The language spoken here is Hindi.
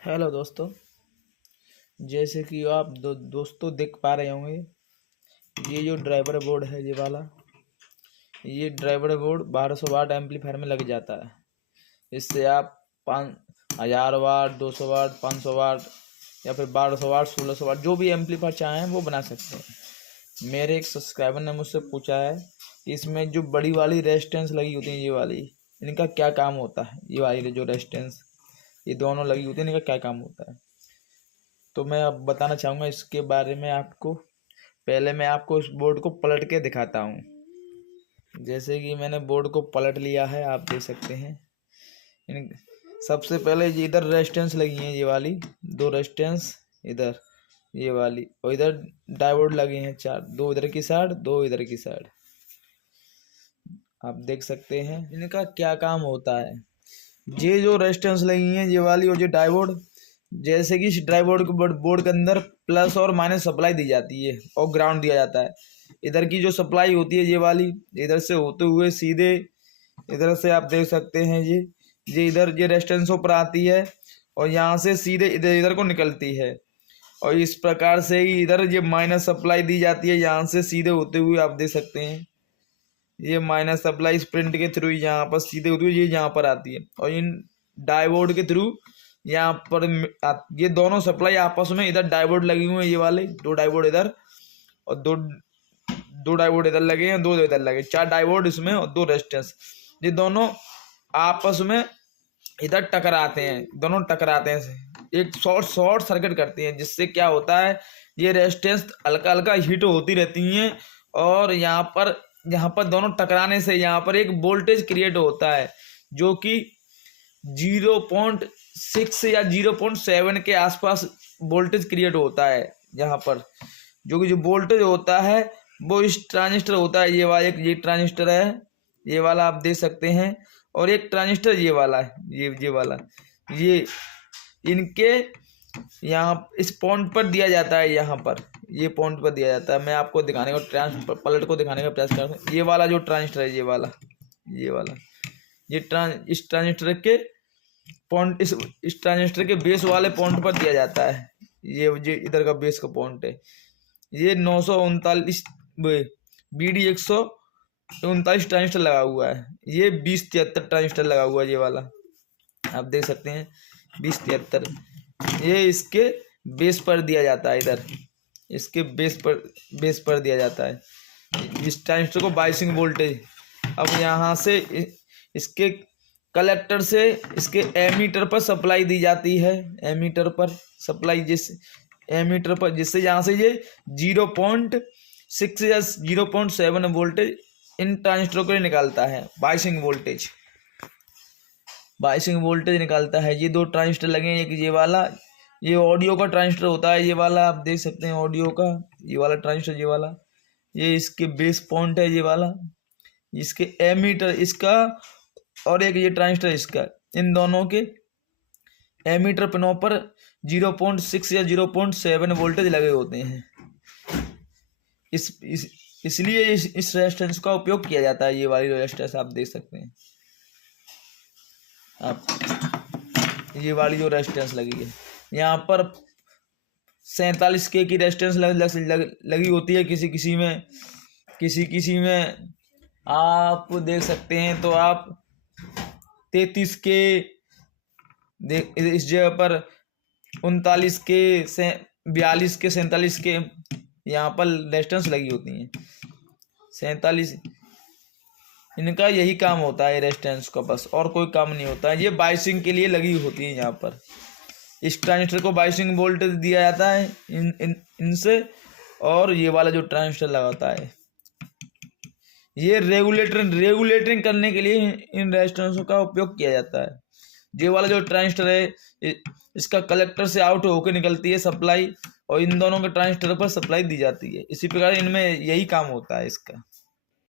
हेलो दोस्तों। जैसे कि आप दोस्तों देख पा रहे होंगे, ये जो ड्राइवर बोर्ड है ये ड्राइवर बोर्ड 1200 वाट एम्पलीफायर में लग जाता है। इससे आप 5000 वाट, 200 वाट, 500 वाट या फिर 1200 वाट, 1600 वाट जो भी एम्पलीफायर चाहें वो बना सकते हैं। मेरे एक सब्सक्राइबर ने मुझसे पूछा है कि इसमें जो बड़ी वाली रेजिस्टेंस लगी होती है, ये वाली, इनका क्या काम होता है। ये वाली जो रेजिस्टेंस, ये दोनों लगी होती है, इनका क्या काम होता है। तो मैं अब बताना चाहूँगा इसके बारे में आपको। पहले मैं आपको इस बोर्ड को पलट के दिखाता हूँ। जैसे कि मैंने बोर्ड को पलट लिया है, आप देख सकते हैं। सबसे पहले ये इधर रेजिस्टेंस लगी है, ये वाली 2 रेजिस्टेंस इधर, ये वाली, और इधर डायोड लगे हैं 4, 2 इधर की साइड, 2 इधर की साइड। आप देख सकते हैं इनका क्या काम होता है। ये जो रेजिस्टेंस लगी हैं, ये वाली और ये डायोड, जैसे कि इस ड्राइवर के बोर्ड के अंदर प्लस और माइनस सप्लाई दी जाती है और ग्राउंड दिया जाता है। इधर की जो सप्लाई होती है, ये वाली इधर से होते हुए सीधे इधर से आप देख सकते हैं, ये इधर ये रेजिस्टेंस ऊपर आती है और यहाँ से सीधे इधर को निकलती है। और इस प्रकार से ही इधर ये माइनस सप्लाई दी जाती है, यहाँ से सीधे होते हुए आप देख सकते हैं। ये माइनस सप्लाई स्प्रिंट के थ्रू यहाँ पर सीधे होती हुई ये यहाँ पर आती है, और इन डायोड के थ्रू यहाँ पर ये दोनों सप्लाई आपस में, इधर डायोड लगे हुए हैं, ये वाले 2 डायोड इधर और दो डायोड इधर लगे हैं, 2 इधर लगे, 4 डायोड इसमें और 2 रेजिस्टेंस। ये दोनों आपस में इधर टकराते हैं, दोनों टकराते हैं, एक शॉर्ट सर्किट करती हैं, जिससे क्या होता है, ये रेजिस्टेंस हल्का हल्का हीट होती रहती हैं और यहाँ पर दोनों टकराने से यहाँ पर एक वोल्टेज क्रिएट होता है, जो कि 0.6 या 0.7 के आसपास वोल्टेज क्रिएट होता है। यहाँ पर जो वोल्टेज होता है वो इस ट्रांजिस्टर होता है, ये वाला, एक ये ट्रांजिस्टर है, ये वाला आप देख सकते हैं, और एक ट्रांजिस्टर ये वाला है, ये वाला, ये इनके यहाँ इस पॉइंट पर दिया जाता है, यहाँ पर ये पॉइंट पर दिया जाता है। मैं आपको दिखाने का पलट को दिखाने का प्रयास करता हूँ। ये वाला जो ट्रांजिस्टर है, ये वाला इस ट्रांजिस्टर के पॉइंट, इस ट्रांजिस्टर के बेस वाले पॉइंट पर दिया जाता है। ये इधर का बेस का पॉइंट है। ये 939 BD 139 ट्रांजिस्टर लगा हुआ है। ये 2073 ट्रांजिस्टर लगा हुआ है, ये वाला आप देख सकते हैं, 2073। ये इसके बेस पर दिया जाता है, इधर इसके बेस पर दिया जाता है इस ट्रांजिस्टर को बायसिंग वोल्टेज। अब यहाँ से इसके कलेक्टर से इसके एमीटर पर सप्लाई दी जाती है, एमीटर पर सप्लाई, जिससे यहाँ से ये 0.6 या 0.7 वोल्टेज इन ट्रांजिस्टरों को निकालता है, बायसिंग वोल्टेज निकालता है। ये 2 ट्रांजिस्टर लगे हैं, एक ये वाला, ये ऑडियो का ट्रांजिस्टर होता है, ये वाला आप देख सकते हैं, ऑडियो का ये वाला ट्रांजिस्टर, ये वाला, ये इसके बेस पॉइंट है, ये वाला, इसके एमीटर इसका, और एक ये ट्रांजिस्टर इसका। इन दोनों के एमीटर पिनों पर 0.6 या 0.7 वोल्टेज लगे होते हैं। इसलिए इस रेजिस्टेंस का उपयोग किया जाता है। ये वाली रेजिस्टेंस आप देख सकते हैं, आप ये वाली जो रेजिस्टेंस लगी है, यहाँ पर 47K की रेजिस्टेंस लगी होती है, किसी में आप देख सकते हैं। तो आप 33K इस जगह पर, 39K से 42K, 47K यहाँ पर रेजिस्टेंस लगी होती हैं। 47, इनका यही काम होता है रेजिस्टेंस का, बस और कोई काम नहीं होता है। ये बायसिंग के लिए लगी होती है। यहाँ पर इस ट्रांजिस्टर को बायसिंग वोल्टेज दिया जाता है इनसे, और ये वाला जो ट्रांजिस्टर लगाता है, ये रेगुलेटिंग करने के लिए इन रेजिस्टेंसों का उपयोग किया जाता है। ये वाला जो ट्रांजिस्टर है, इसका कलेक्टर से आउट होकर निकलती है सप्लाई, और इन दोनों के ट्रांजिस्टर पर सप्लाई दी जाती है। इसी प्रकार इनमें यही काम होता है इसका।